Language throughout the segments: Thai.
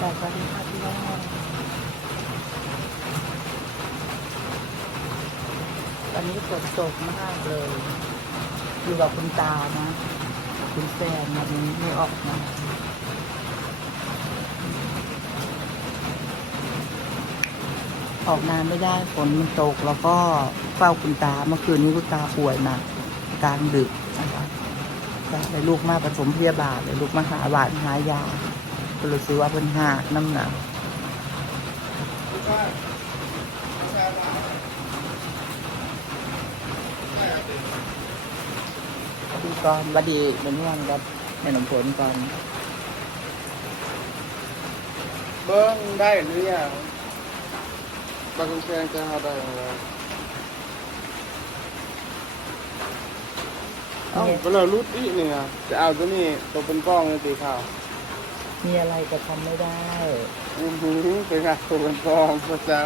สวัสดีค่ะพี่น้องวันนี้ฝนตกมากเลย อยู่กับคุณตานะ คุณแฟนวันนี้ไม่ออกมาออกงานไม่ได้ฝนมันตกแล้วก็เฝ้าคุณตาเมื่อคืนนี้คุณตาป่วยหนักกลางดึกนะคะก็เลยลูกมาผสมพยาบาลเลยลูกมาหาหวานหายา ก็เลยซื้อว่าเป็นหาน้ำหนักดีก่อนบัดดีเป็นวันกับแม่หนมผลก่อน เบิ้งได้หรือยังบางแคงจะหาได้อะไรเอ้าก็เลยรุดอีเนี่ย จะเอาตัวนี้ตัวเป็นกล้องเลยตีข่าว มีอะไรจะทำไม่ได้อือหือเป็นไงตัวเป็นกล้องก็จะ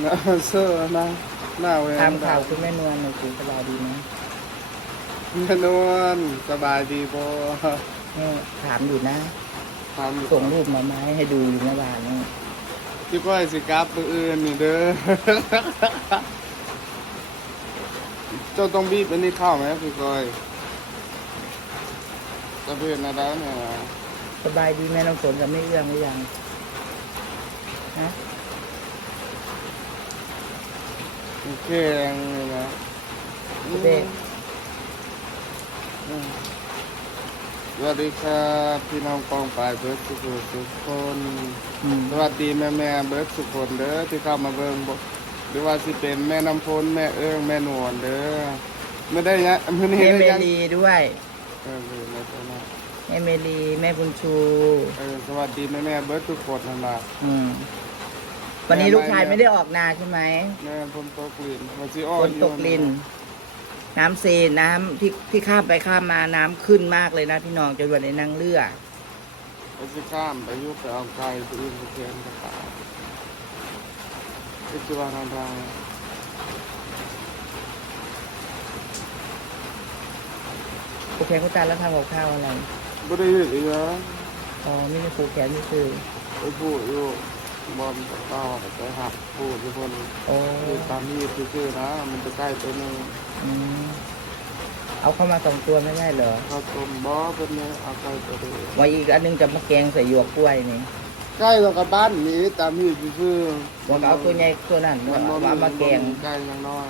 หน้าเสื้อหน้าหน้าเวตามข่าวคุณแม่นวลในอยสิสบายดีไหมแม่นวลสบายดีบ่แม่ถามอยู่นะถามอยู่ส่งรูปมาไม้ให้ดูอยู่เมื่อวานนี้ที่ก้อยสิกลับมืออื่นนี่เด้อ เจ้าต้องบีบอันนี้เข้าไหมพี่ก้อย จะเป็นอะไรเนี่ยสบายดีแม่น้ำฝนกับไม่เอื้องหรือยังฮะมันแข็งเลยนะเด็กอืมสวัสดีครับพี่น้องกองปลายเบิร์ดทุกคนทุกคนอืมสวัสดีแม่แม่ๆเบิร์ดทุกคนเด้อที่เข้ามาเบิ่งบ่หรือว่าสิเป็นแม่น้ำพลแม่เอื้องแม่นวลเด้อไม่ได้ยะมื้อนี้แม่ได้เมยังลีด้วย เออเลยแล้วก็นะแม่เมลีแม่บุญชู เออสวัสดีแม่แม่ๆเบิร์ดทุกคนนั่นล่ะอืม วันนี้ลูกชายไม่ได้ออกนาใช่ไหมแม่ฝนตกลินวันที่อ้อฝนตกลิน น้ำเซน้ำที่ที่ข้ามไปข้ามมาน้ำขึ้นมากเลยนะพี่น้องจนวันในนางเรือวันที่ข้ามไปอยุบไปเอาไก่ตัวอื่นไปเทียนกระตายก็จะว่าทางทาง โอเคคุณตาแล้วทำกับข้าวอะไรบ่ได้ยืดอีกเหรออ๋อไม่ได้ผูกแขนนี่คือไปพูดอยู่บอลเต้าไปหักพูดอยู่บนโอ้คือตามที่คือๆนะ มันจะใกล้ตัวนึงอืมเอาเข้ามาสองตัวไม่ได้เหรอข้าวต้มบ่เป็นเนี่ยเอาไก่ตัวเดียวไว้อีกอันหนึงจะมาแกงใส่หยวกกล้วยนี่ใกล้กับบ้านนี้ตามที่คือว่าเอาตัวใหญ่ตัวนั้นมันว่าบ่เอามาแกงไก่ยังน้อย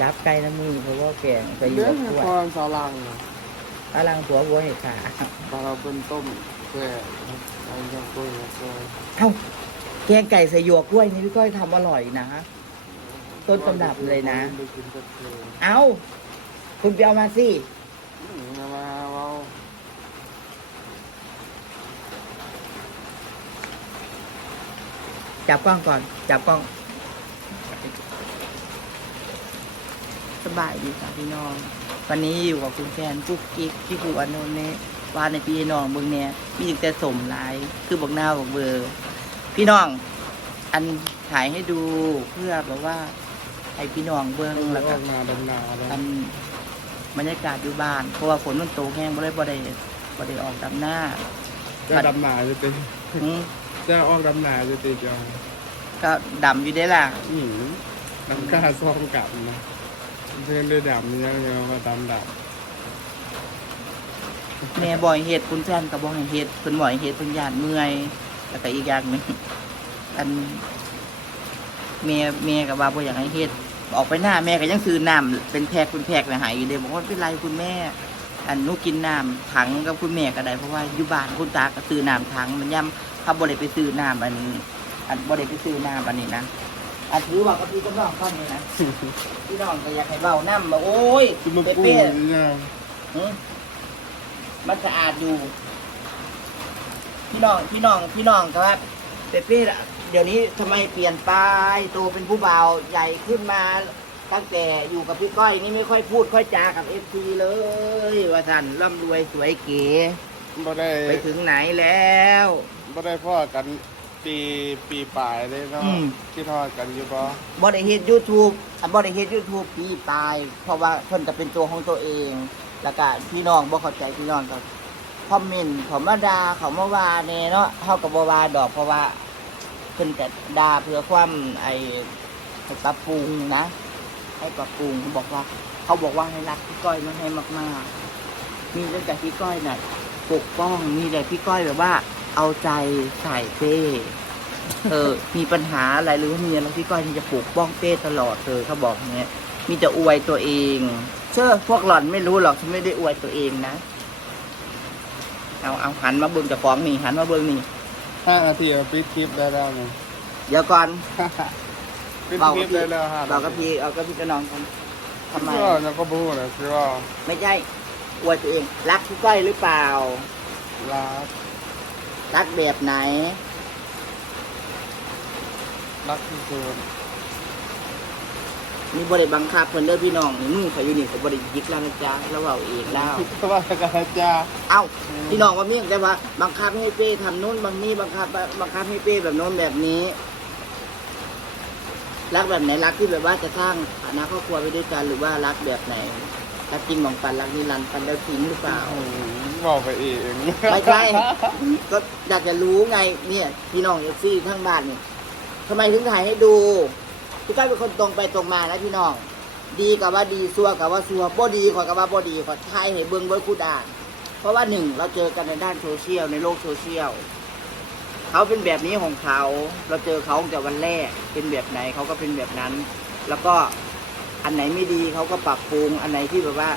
จับไก่น้ำมือเพราะว่าแกงใส่หยเลี้ยวงกให้กล้วยพรสาวลังอาลังตัววัวเห็ดขาปลาเป็นต้มแก่ไก่ยังกล้วยยังกล้วยเอ้าแกงไก่ใส่หยวกกล้วยนี่พี่ก้อยทำอร่อยนะ ต้นตำรับเลยนะ ไปกินกับเธอเอ้า คุณไปเอามาสิอืมเอามาเอาจับกล้องก่อน จับกล้อง บายดีค่ะพี่น้อง วันนี้อยู่กับคุณแฟนกุ๊กกิ๊กพี่ผูอนนท์เนี่ยว่าในพี่น้องเบิ่งเนี่ยมีแต่สมหลาย คือบอกหน้าบอกเบอร์ พี่น้อง อันถ่ายให้ดูเพื่อแบบว่าให้พี่น้องเบิ่งแล้วอก็อกมาดำนาแล้วอันบรรยากาศอยู่บ้าน เพราะว่าฝนมันตกแห้งบ่ได้บ่ได้บ่ได้ออกดำหน้าจะดำนาจะตีถึงจะออกดำนาจะตีจังก็ดำอยู่ได้ล่ะอืมดำกล้าซ่อมกลับนะ เพื่อนได้ดำยังยังมาดำดแม่บ่อยเฮ็ดคุณแฟนก็บ่ให้เฮ็ดเพิ่นบ่อยเฮ็ดเพิ่นย่านเมื่อยแล้วก็อีกอย่างหนึงอันแม่แม่ก็ว่าบ่อยากให้เฮ็ดออกไปหน้าแม่ก็ยังซื้อน้ำเป็นแพ็คเป็นแพ็คเลยหายอยู่เด้บอกว่าไม่เป็นไรคุณแม่ อันหนูกินน้ำถังกับคุณแม่ก็ได้เพราะว่าอยู่บ้านคุณตาก็ซื้อน้ำถังมันย่ำถ้าบ่ได้ไปซื้อน้ำอันนี้ อันบ่ได้ไปซื้อน้ำอันนี้นะ อันถือว่ากับพี่กับน้องเข้านี่นะำพี่น้องก็อยากให้เบาน้ำมาโอ้ยคือมาเป๊กู้ะเนี่ยๆหึมันสะอาดอยู่ พี่น้องพี่น้องพี่น้องครับเป๊ะๆอะเดี๋ยวนี้ทำไมเปลี่ยนไปโตเป็นผู้บ่าวใหญ่ขึ้นมา ตั้งแต่อยู่กับพี่ก้อยนี่ไม่ค่อยพูดค่อยจากับเอฟซีเลย ว่าท่านร่ำรวยสวยเก๋บ่ได้ไปถึงไหนแล้วบ่ได้พ่อกัน ปีปีปลายเลยเนาะอืมที่ทอดกันอยู่บ่บริเฮดยูทูบอะบริเฮดยูทูบปีตาย เพราะว่าเพิ่นจะเป็นตัวของตัวเอง แล้วก็พี่น้องบ่เข้าใจพี่น้องก็คอมเมนต์เขามาด่าเขามาว่าแน่เนาะเฮาก็บ่ว่าดอกเพราะว่าเพิ่นก็ด่าเพื่อความไอ้ให้ปรับปรุงนะ ให้ปรับปรุงเขาบอกว่า เขาบอกว่าให้รักพี่ก้อยมันให้มากๆมีตั้งแต่พี่ก้อยน่ะปกป้องมีแต่พี่ก้อยแบบว่า เอาใจใส่เป้เออ มีปัญหาอะไรหรือว่ามีอะไรพี่ก้อยนี่จะปกป้องเป้ตลอดเลยเขาบอกอย่างเงี้ย มีแต่อวยตัวเอง เชื่อพวกหล่อนไม่รู้หรอกฉันไม่ได้อวยตัวเองนะ เอาเอาหันมาเบิ่งเจะฟ้าของนี่หันมาเบิ่งนี่ห้านาทีเอาปิดคลิปได้แล้วนี่เดี๋ยวก่อนปิดเบาคลิกับปพี่ได้แล้วฮะเบากับพี่เอากับพี่กับน้องกันทำไมก็ยังก็พูดนะคือว่าไม่ใช่อวยตัวเอง รักพี่ก้อยหรือเปล่าลาบ รักแบบไหน รักที่สุดมีบริบังคับเพิ่นเด้อพี่น้องนี่มือเขาอยู่นี่เขาบริยิกแล้วนะจ๊ะแล้วเอาเองแล้ว คิดว่ากันจ้าเอ้าพี่น้องว่ามีแต่ว่าบังคับให้เป้ทำนู้นบางนี้บังคับบังคับให้เป้แบบโน้นแบบนี้ รักแบบไหนรักที่แบบว่าจะสร้างฐานะครอบครัวไปด้วยกันหรือว่ารักแบบไหน รักจริงของปันรักนิรันดร์ปันแล้วทิ้งหรือเปล่า บอกไปเองไม่ใช่ ก็อยากจะรู้ไงเนี่ยพี่น้องเอฟซีทั้งบ้านเนี่ยทำไมถึงถ่ายให้ดูพี่ก้อยเป็นคนตรงไปตรงมานะพี่น้อง ดีกับว่าดีซัวกับว่าซัวบ่ดีขอยกับว่าบ่ดีขอยถ่ายให้เบิ่งเบิ่งคู่ด่านเพราะว่าหนึ่งเราเจอกันในด้านโซเชียลในโลกโซเชียลเขาเป็นแบบนี้ของเขา เราเจอเขาตั้งแต่วันแรกเป็นแบบไหนเขาก็เป็นแบบนั้น แล้วก็ อันไหนไม่ดีเขาก็ปรับปรุง อันไหนที่แบบว่า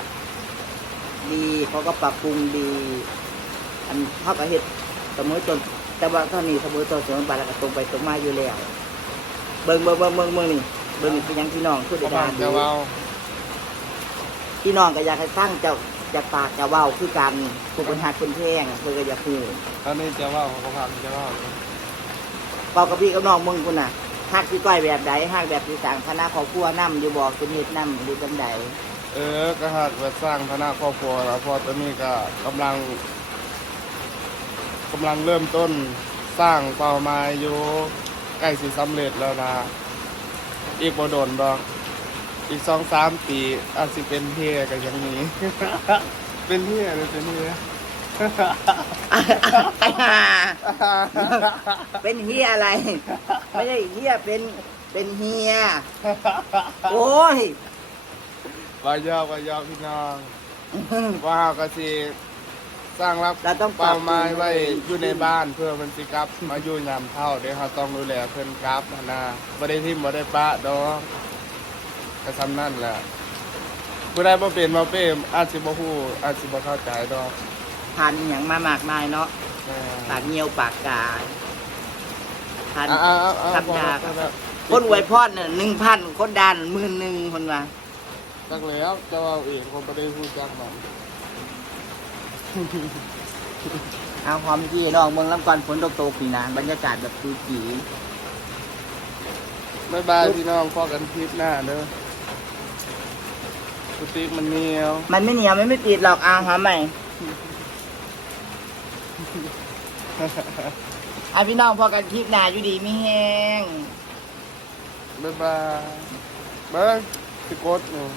ดีเขาก็ปรับปรุงดี อันเขาก็เฮ็ดเสมอจนแต่ว่าเท่านี้เสมอจนเสมอไปแล้วก็ตรงไปตรงมาอยู่แล้วเบิ่งเบิ่งเบิ่งเบิ่งเบิ่งนี่เบิ่งนี่เป็นหยังพี่น้องพูดก็ได้บาดางนจะเว้าพี่น้องก็อยากให้ตั้งเจ้าอยากปากจะเว้าคือกันผู้คนหักคนแพงเพื่อก็อยากฮู้ตอนนี้จะเว้าเขาพังจะเว้าเป่ากับพี่กับน้องมึงคุณน่ะ หักพี่ก้อยแบบใดหักแบบที่สั่งคณะครอบครัวนํอยู่บอกเป็นเฮ็ดนํอยู่จังใดเออก็หากว่าสร้างคณะครอบครัวแล้วพอตอนนี้ก็กำลังกำลังเริ่มต้นสร้างเป้าหมายอยู่ใกล้สิสำเร็จแล้วนะอีกบ่โดนดอกอีกสองสามปีอาจสิเป็นเฮียกันอย่างนี้ เป็นเฮียหรือเป็นเฮีย ไอ้ห่าเป็นเฮียอะไร ไม่ใช่เฮียเป็นเป็นเฮีย โอ้ยวายอกวายอกพี่น้องว่าเราก็สิสร้างรับเราต้องปรับ เป้าหมายไว้อยู่ในบ้านเพื่อมันสิกลับ มาอยู่ยามเท่าเดี๋ยวเขาต้องดูแลเพิ่นกลับหั้นนะบ่ได้ทิมบ่ได้ปะดอกก็ซ้ำนั่นแหละผู้ใดบ่เป็นบ่เป็นอาจสิบ่ฮู้อาจสิบ่เข้าใจดอกผ่านอหย่างมามากมายเนาะแม่ปากเงียวปากกายผ่านอะอะอะอะธรรมดาพอแล้วคนอวยพรเนี่ยหนึ่งพันคนดันหมื่นหนึ่งคนว่าจักแล้วเจะเอาเองคนบ่ได้ฮู้จักมันเอาหอมที่น้องเมืองลำกอนฝนตกตกนี่นะบรรยากาศแบบดูจีบ๊ายบายพี่น้องพอกันคลิปหน้าเด้อสติ๊กมันเหนียว มันไม่เหนียวมันไม่ติดหรอกเอาหอมใหม่เอาพี่น้องพอกันคลิปหนาอยู่ดีไม่แห้ง บ๊ายบายเบิ้งสิกดหนึ่ง